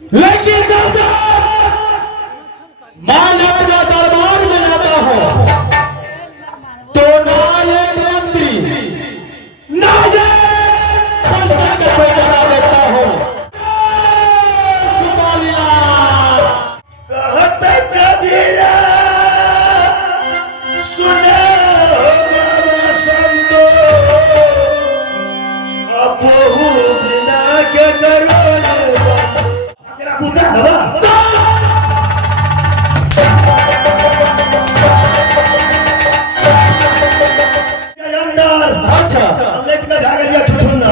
लेकिन जब तक माल अपना दरबार में लाता हो तो ना एक मंत्री ना एक खंडर का कोई बना देता हो। कहत कबीरा सुने बाबा संतो अबहू बिना के करो तेरा पुता हवा अच्छा लेट का भाग गया छुछुंदा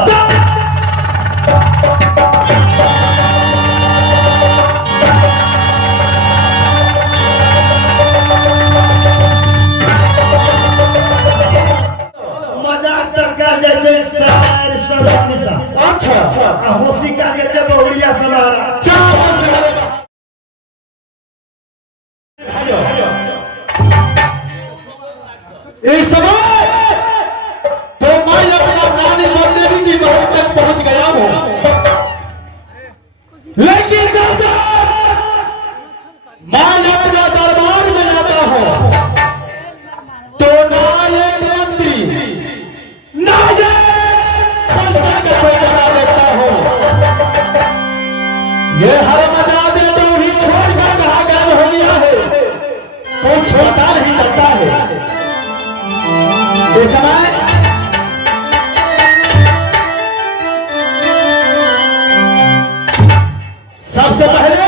मजाक टक्का जैसे सार सब निशा अच्छा होशी का जैसे बहुड़िया समारा इस समय तो मैं अपना नानी बंदेवी की महल तक पहुंच गया हूं, लेकिन जब तक मैं अपना दरबार में लाता हूं तो ना एक मंत्री ना एक खंडर का कोई बना देता हो। ये हर मजाक तो ही छोड़कर कहा गायब हो गया है, कुछ पता नहीं चलता है। इस समय सबसे पहले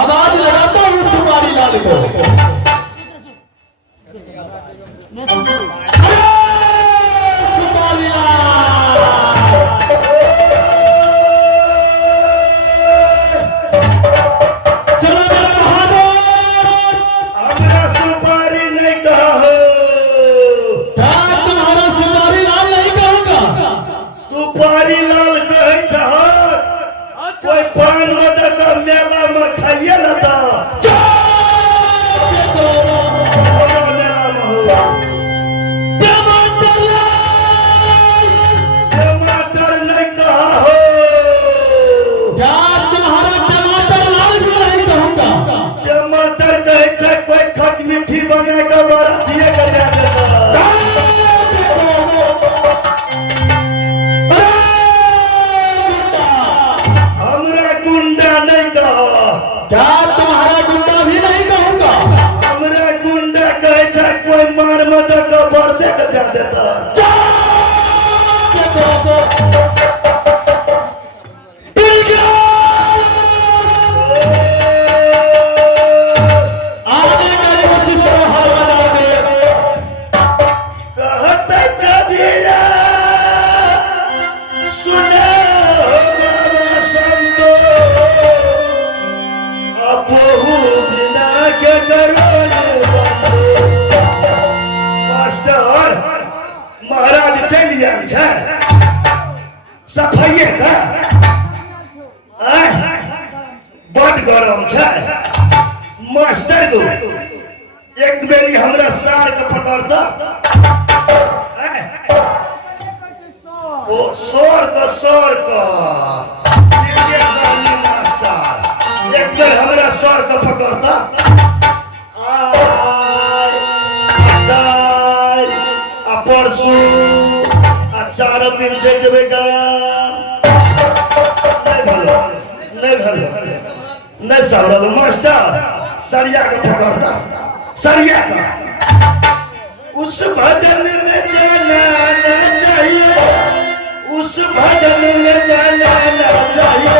आवाज लगाता हूं सुपारी लाल को। सुपारी लाल चलो मेरा बहादुर, हमरा सुपारी नहीं कहो क्या तुम्हारा सुपारी लाल नहीं कहूंगा? सुपारी लाल कहे चाहत कोई पान बता का मेला में खाइए लता मेला में हुआ टमाटर नहीं कहा हो क्या तुम्हारा टमाटर लाल भी नहीं कहूंगा? टमाटर कहे छै कोई खट मीठी बने का बड़ा दिए का दे देता हमरा गुंडा नहीं कहा क्या तुम्हारा गुंडा भी नहीं कहूंगा? हमरा गुंडा कहे छै कोई मार मत का भर दे के दे देता आने का कोशिश करो, हल बना दे। कहत कबीरा सुने बाबा संतो अबहू बिना के करो मास्टर महाराज चल जाए छै सफाइए का बड़ गरम छै मास्टर को एक बेरी हमरा सार के पकड़ता ओ सोर का मास्टर एक बेर हमरा सर के पकड़ता आ परसू आ 4 दिन चल जेबे गाम नहीं भलो नहीं सावड़लो मास्टर सरिया के पकड़ता सरिया का उस भजन में जाना ना चाहिए उस भजन में जाना ना चाहिए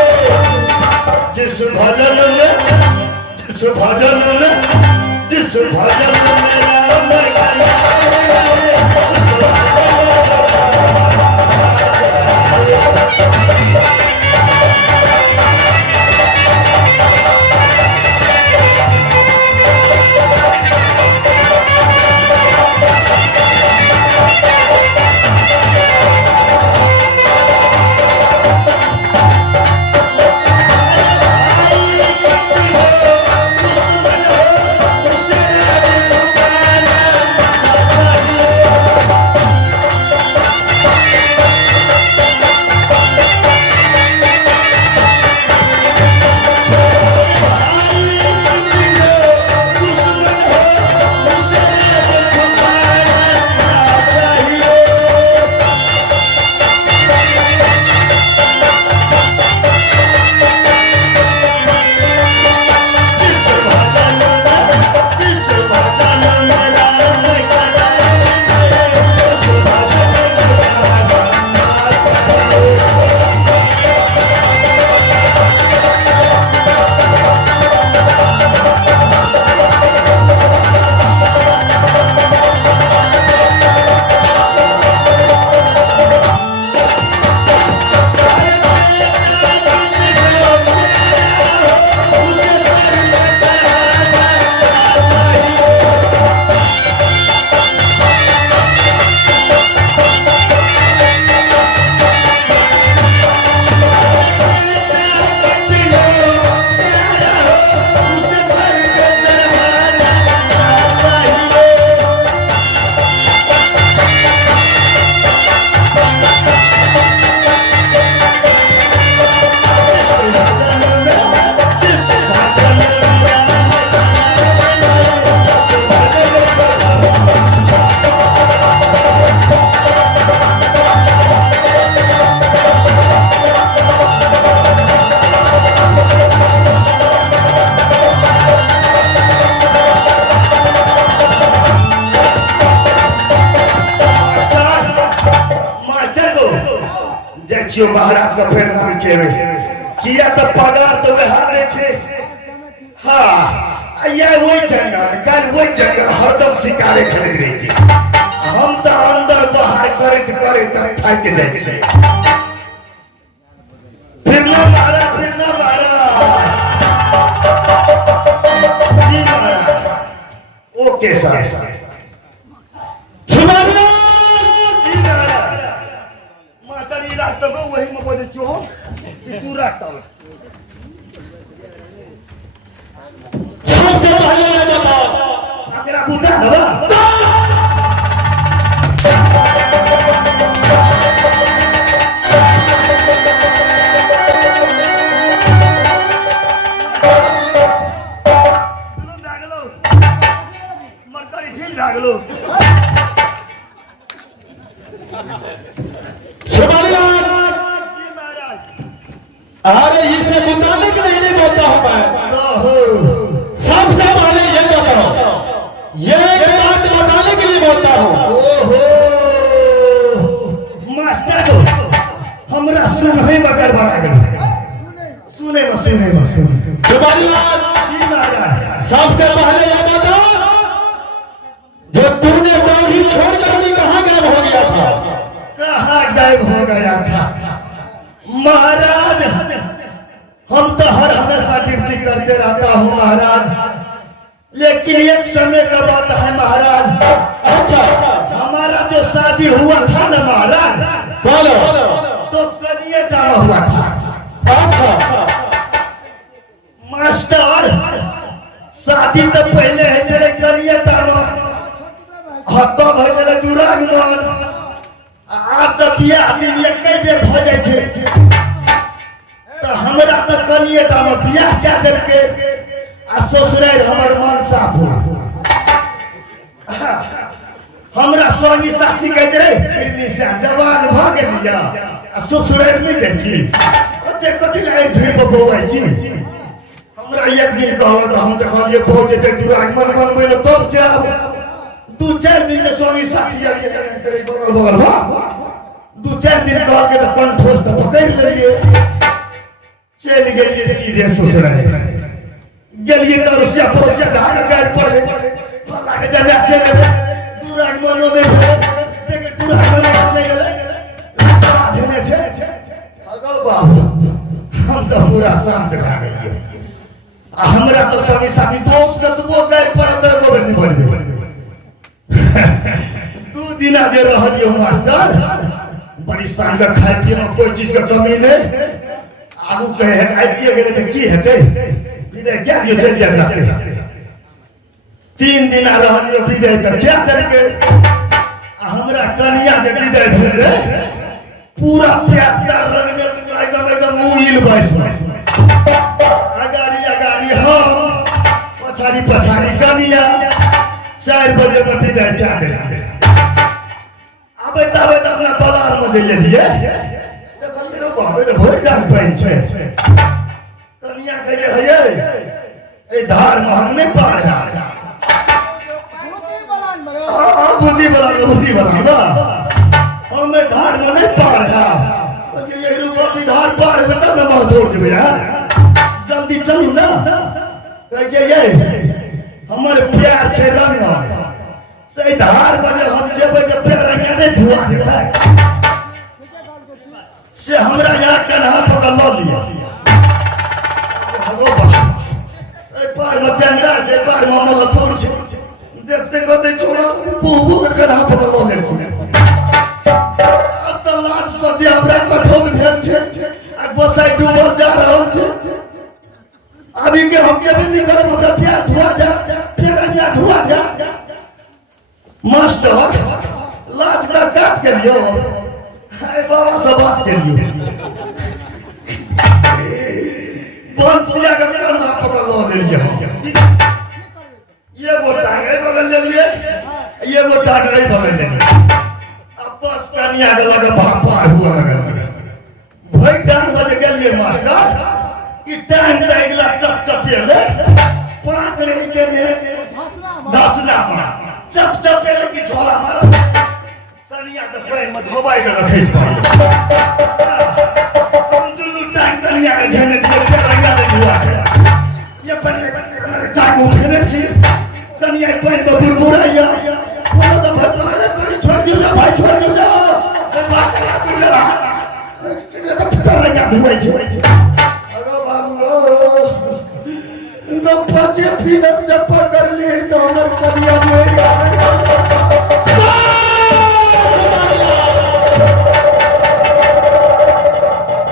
जिस भजन में राम गाना छियो महाराज का फेर नाम केवे किया तो पगार तो वह दे छे हाँ ये वही जंगल कल वही जंगल हरदम शिकारे खरीद रही थी हम तो अंदर बाहर करे तक थक जाए छे फिर ना मारा जी महाराज ओके सर जी महाराज माता नी रास्ता को वही में बोले चो तू रास्ता सबसे पहले ये बताओ अगर आप उठा बाबा अरे इससे मुताबिक नहीं बोलता हूं मैं सबसे पहले ये बताओ ये बात बताने के लिए बोलता हूं मास्टर को हमरा सुने मगर बना सुने सबसे पहले ये बताओ जो तुमने दाढ़ी छोड़कर भी कहां गायब हो गया था कहां गायब हो गया था महाराज हम तो हर हमेशा ड्यूटी करते रहता हूँ महाराज लेकिन एक समय का बात है महाराज अच्छा हमारा जो शादी हुआ था ना महाराज बोलो तो कनिए जाना हुआ था अच्छा मास्टर शादी तो पहले है चले कनिए जाना हतो भजले दुरागमन आप तो बियाह दिन एक बेर हो जाए छे तो हमरा तो कनिए टा में बियाह क्या करके आ ससुराल हमर मन साफ हुआ हमरा संगी साथी कह रे फिरनी से जवान भ गेलिया आ ससुराल में देखी ओते कथि ले धीर पे बोआई छी हमरा एक दिन कहलो तो हम तो कहलिए बहुत जेते दुरागमन बनबै ल तब जाब दू चार दिन के संगी साथी तेरे बगल भा दू चार दिन कह के तो कंठोस तो पकड़ लेलिए चल गए सीधे ससुराल गेलिए तो रुसिया पड़ोसिया ढाक गए पड़े फला के जब चल गए दुरागमन में देखे दुरागमन चल गए देने छे अगल बाबू हम तो पूरा शांत भा गेलिए आ हमरा तो संगी साथी दोस्त कतबो गए पर तो गोबे नहीं बढ़ गए दू दिना जे रहलियो मास्टर बरिस्तान का खाए पिए में कोई चीज का कमी नहीं आगू कहे आइए गए तो की हेते विदय क्या दियो चल जाए रहते 3 दिन रहलियो विदय का क्या करके हमरा कन्या के विदय भेल पूरा प्यार लगने एकदम उइल बस अगारी हम पछाड़ी कन्या 4 बजे में विदय क्या दे आबे तबे अपना बलार में दे लिए बाबे तो भर जाग पाइन छे कनिया कहे हे ए धार में हम नहीं पार है बुद्धि बलान बा हम धार में नहीं पार है तो ये रुपया भी धार पार है तब ना मां छोड़ देबे यार जल्दी चलू ना कहे ये हमारे प्यार छे रंग से धार में हम जेबे के प्यार रंग नहीं धुआ देता से हमरा यहाँ कन्हा पकड़ लो लिया पार में चंदा छे पार में मलथुर छे देखते कहते छोड़ा बुबू के कन्हा पकड़ लो ले अब तो लाज सदिया हमरा कठोर भेल छे आ बसाई डूबल जा रहल छे अभी के हम के भी नहीं करब हमरा प्यार धुआ जा फिर अन्या धुआ जा मास्टर लाज का काट के लियो हाय बाबा से बात के लिए बंसिया का कन्हा पकड़ लो ले लिया ये वो टांगे बगल ले लिए ये वो टांगे बगल ले लिए अब बस कन्या के लगे पार हुआ लगा भाई डांग बजे गेलिए मास्टर कि टांग टाइगला चपचपे ले पाक नहीं देने धसना मार चपचपे ले कि झोला मार कनिया तो पैर में धोबाई के रखे घेने के रंगा में हुआ ये पर चाकू उठने छी तनी आई पानी में बुरबुराया बोलो तो भगवान कर छोड़ दियो जा भाई छोड़ दियो जा मैं बात कर लेला ये तो पिता रंगा धुआई छी अरे बाबू तो पचे फिल्म जब पकड़ ली तो हमर करिया में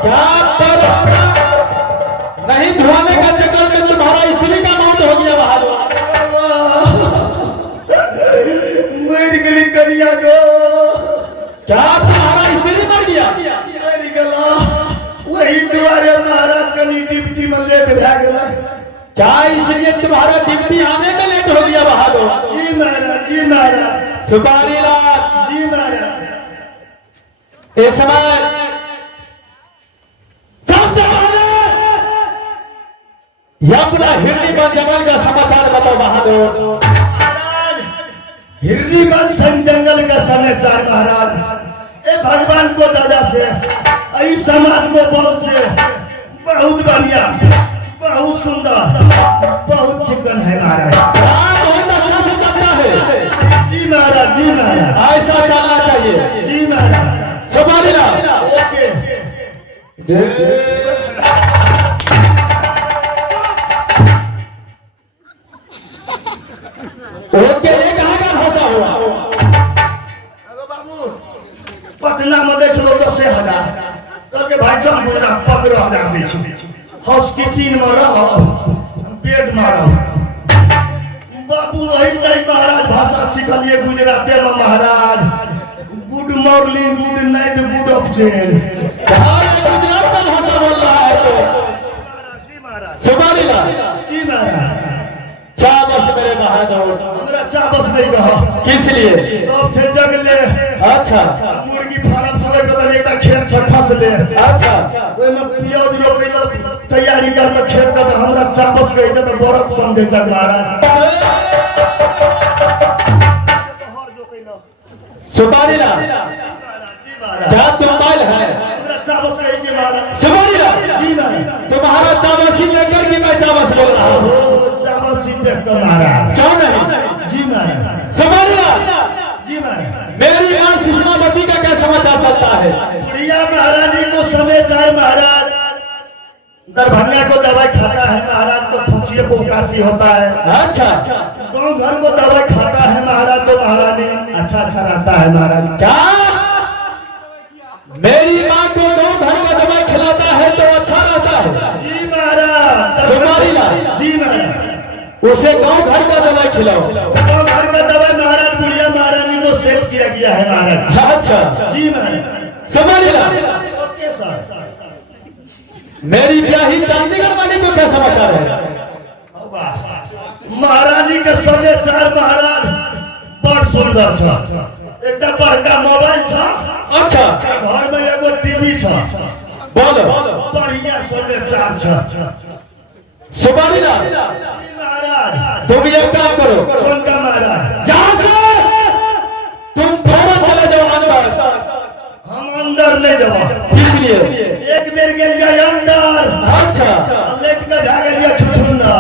क्या पर नहीं धोने का चक्कर में तुम्हारा स्त्री का मौत हो गया बहादुर मर गई करिया गो क्या तुम्हारा स्त्री मर गया मर गला वही द्वारे महाराज कनी डिप्टी में लेट भा गेला क्या इसलिए तुम्हारा ड्यूटी आने में लेट हो गया बहादुर जी महाराज सुपारी लाल जी महाराज इस समय सबसे पहले यह अपना हिरनी बन जंगल का समाचार बताओ बहादुर महाराज हिरनी बन सन जंगल का समाचार महाराज ए भगवान को दादा से आई समाज को बल से बहुत बढ़िया बहुत सुंदर बहुत चिकन है महाराज बहुत अच्छा से चलता है जी महाराज ऐसा चलना चाहिए जी महाराज सुपारी लाल ओके ओके ये कहाँ का भाषा हुआ अरे बाबू पटना में देख लो 10,000 तो के भाई चल बोला 15,000 दी हॉस्पिटल में रहो पेट मारो बाबू वही नहीं महाराज भाषा सिखलिए गुजराती में महाराज good morning good night good afternoon Gujarat में भाषा बोल रहा है तो जी महाराज सुपारी लाल जी महाराज चाबस मेरे बहादुर हमरा चाबस नहीं कहा किस लिए सब से जग ले अच्छा मुर्गी फार्म सब के एक खेत से फंस ले अच्छा ओइ में प्याज रोपैला तैयारी कर के खेत का तो हमरा चाबस कहे छै तो बरत समझे छै महाराज सुपारी लाल क्या तुम बाल है हमरा चाबस कहे छै महाराज सुपारी लाल जी महाराज तुम्हारा चावल सीख लेकर कि मैं चावल बोल रहा हूँ चाबस सीख देख कर महाराज क्यों नहीं जी महाराज सुपारी लाल जी महाराज मेरी मां सुषमावती का क्या समाचार चलता है प्रिया महारानी को समाचार महाराज दरभंगा को दवाई खाता है महाराज तो फुकिए को उकासी होता है अच्छा गाँव घर को दवाई खाता है महाराज तो महारानी अच्छा रहता है महाराज क्या मेरी माँ को दो घर का दवाई खिलाता है तो अच्छा रहता है जी महाराज सुपारी लाल जी महाराज उसे गांव घर का दवाई खिलाओ गाँव घर का दवाई महाराज बुढ़िया महारानी को सेट किया गया है महाराज अच्छा जी महाराज सुपारी लाल ओके सर मेरी ब्याही चंडीगढ़ वाली को क्या समाचार है महारानी का समाचार महाराज बड़ सुंदर था एक बड़का मोबाइल था अच्छा घर में एगो टीवी था बोलो बढ़िया समाचार था सुपारी लाल जी महाराज तुम ये काम करो कौन का महाराज यहाँ से तुम फौरन चले जाओ अंदर हम अंदर नहीं जावा इसलिए एक बेर गेल जाए अंदर अच्छा लेट के भाग लिया छुछुन्ना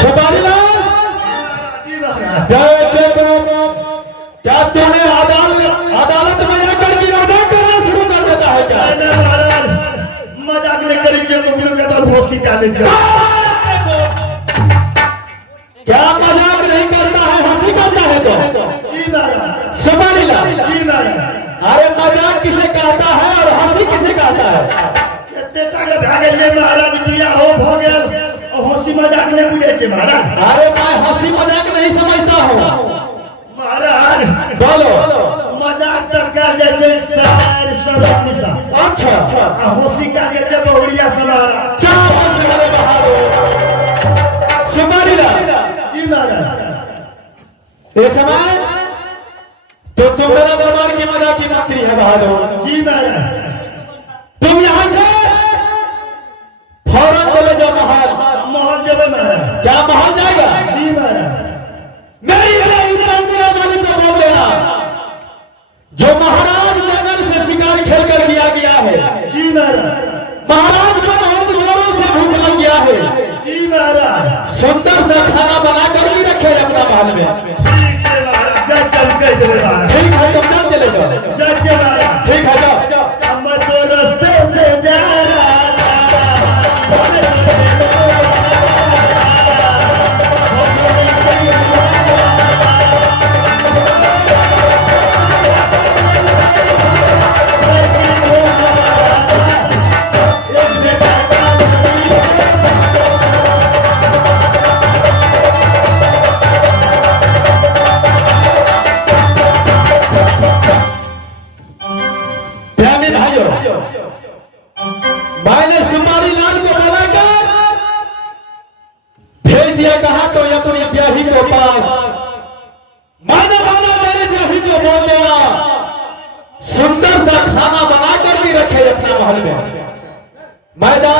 सुपारी लाल क्या तूने अदालत में जाकर की मजाक करना शुरू कर देता है क्या मजाक नहीं करी होशी डाले क्या मजाक नहीं करता है हंसी करता है तो जी महाराज सुपारी लाल जी महाराज अरे मजाक किसे कहता है और हंसी किसे कहता है महाराज बिया हो भ गेल हंसी मजाक नहीं बुझे छे महाराज अरे मैं हंसी मजाक नहीं समझता हूँ महाराज बोलो मजाक तो कर दे छे सर सब निशा अच्छा हंसी का के बहुड़िया समारा चार बहादुर महाराज। इस समय तो तुम मेरा दरबार की मजा की मंत्री है बहादुर। जी महाराज। तुम यहाँ से फौरन चले जाओ महल। महल जब महाराज। क्या महल जाएगा? जी महाराज। मेरी वाली को बोल देना जो महाराज जंगल से शिकार खेल कर किया गया है। जी महाराज। महाराज को बहुत जोरों से भूख लग गया है। जी महाराज। सुंदर सा खाना बनाकर भी रखे अपना महल में। ठीक है महाराज। जा चल के चले महाराज। ठीक है तुम कब चले जाओ? जा के महाराज। ठीक है जाओ। हम तो रास्ते से जा रहा मैंने सुपारी लाल को बुलाकर भेज दिया। कहा तो अपनी ब्याही को पास मैंने बोला मेरे ब्याही को बोल देना सुंदर सा खाना बनाकर भी रखे अपने महल में। मैं जा